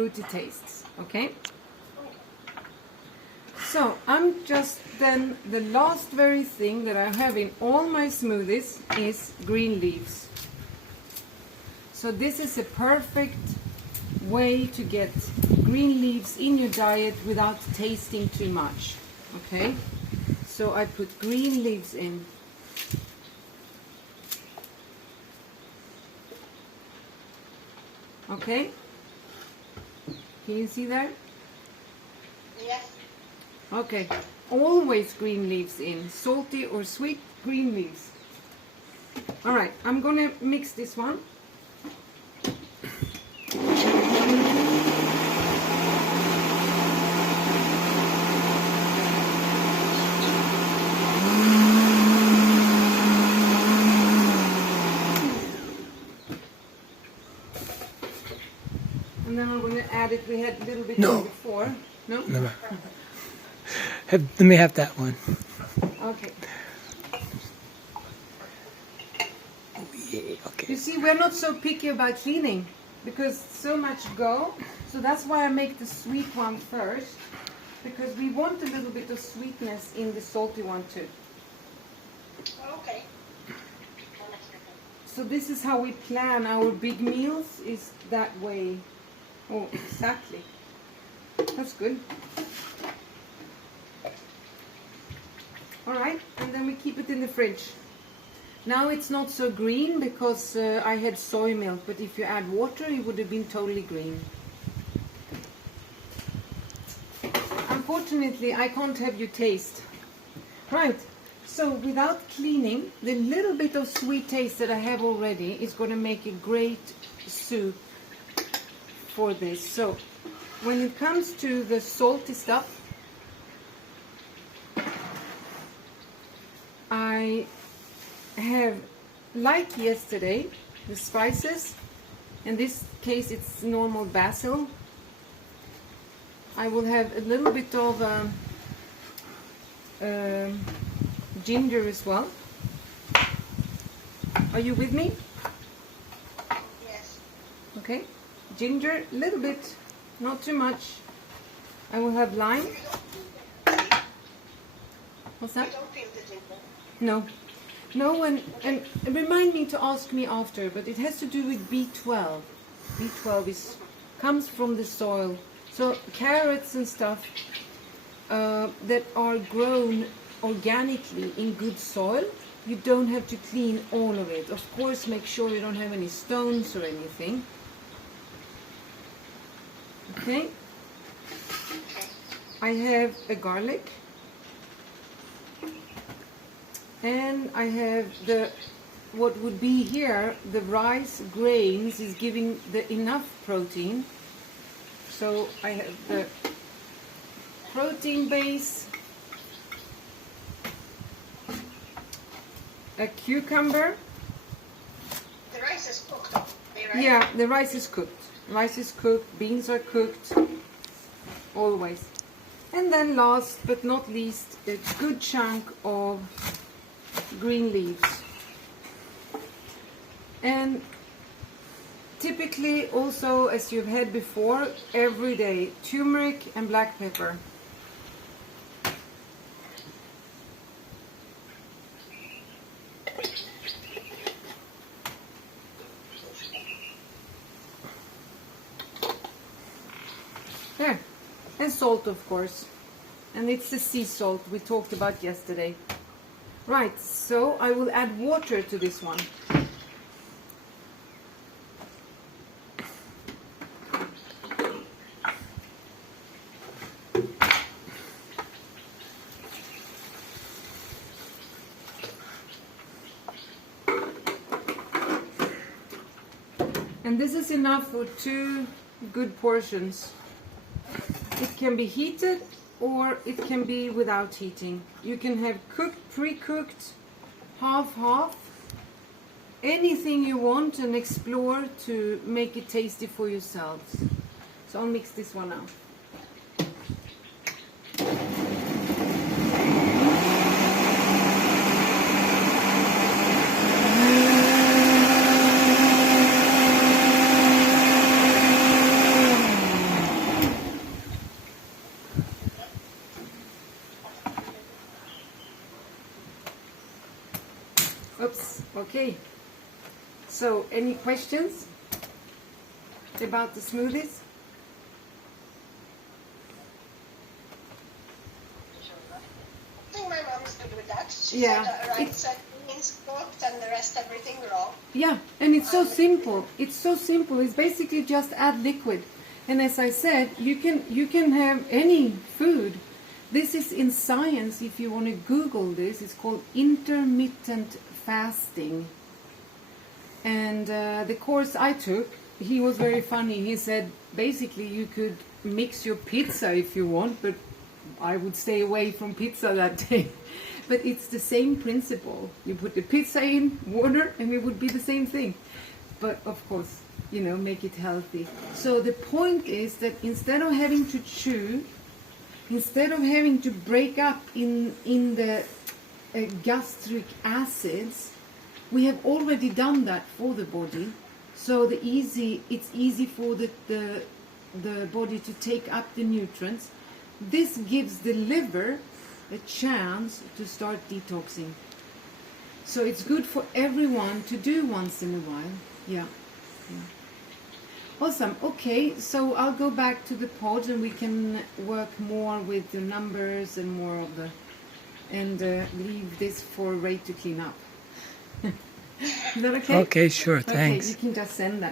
fruity tastes. Okay? So I'm just then, the last very thing that I have in all my smoothies is green leaves. So this is a perfect way to get green leaves in your diet without tasting too much. Okay? So I put green leaves in. Okay? Can you see that? Yes. Okay. Always green leaves in. Salty or sweet green leaves. Alright, I'm gonna mix this one. And then I'm going to add it. We had a little bit No. before. No? Never. Let me have that one. Okay. Oh, yeah, okay. You see, we're not so picky about cleaning because so much go. So that's why I make the sweet one first, because we want a little bit of sweetness in the salty one too. Okay. So this is how we plan our big meals, is that way. Oh, exactly. That's good. Alright, and then we keep it in the fridge. Now it's not so green because I had soy milk, but if you add water it would have been totally green. Unfortunately, I can't have you taste. Right, so without cleaning, the little bit of sweet taste that I have already is going to make a great soup for this. So when it comes to the salty stuff, I have, like yesterday, the spices. In this case it's normal basil. I will have a little bit of ginger as well. Are you with me? Yes. Okay. Ginger, a little bit, not too much. I will have lime. What's I that? don't feel the ginger. No. No, and remind me to ask me after, but it has to do with B12. B12 comes from the soil. So carrots and stuff that are grown organically in good soil, you don't have to clean all of it. Of course, make sure you don't have any stones or anything. Okay. I have a garlic. And I have what would be here, the rice grains is giving the enough protein. So I have the protein base, a cucumber. The rice is cooked, right? Yeah, the rice is cooked. Rice is cooked, beans are cooked, always. And then last but not least, a good chunk of green leaves. And typically also, as you've had before, every day, turmeric and black pepper. There. And salt, of course. And it's the sea salt we talked about yesterday. Right, so I will add water to this one. And this is enough for 2 good portions. It can be heated or it can be without heating. You can have cooked, pre-cooked, half-half, anything you want, and explore to make it tasty for yourselves. So I'll mix this one out. Okay. So, any questions about the smoothies? I think my mom is good with that. She Yeah, said rice and beans cooked and the rest everything raw. Yeah, and it's so simple. It's so simple. It's basically just add liquid. And as I said, you can have any food. This is in science. If you want to Google this, it's called intermittent fasting. And the course I took, he was very funny. He said basically you could mix your pizza if you want, but I would stay away from pizza that day. But it's the same principle. You put the pizza in, water, and it would be the same thing. But of course, you know, make it healthy. So the point is that instead of having to chew, instead of having to break up in the gastric acids, we have already done that for the body. So it's easy for the body to take up the nutrients. This gives the liver a chance to start detoxing. So it's good for everyone to do once in a while. Yeah. Awesome. Okay, so I'll go back to the pod and we can work more with the numbers and more of the, and leave this for Ray to clean up. Is that okay? Okay, sure. Okay, Thanks. you can just send that.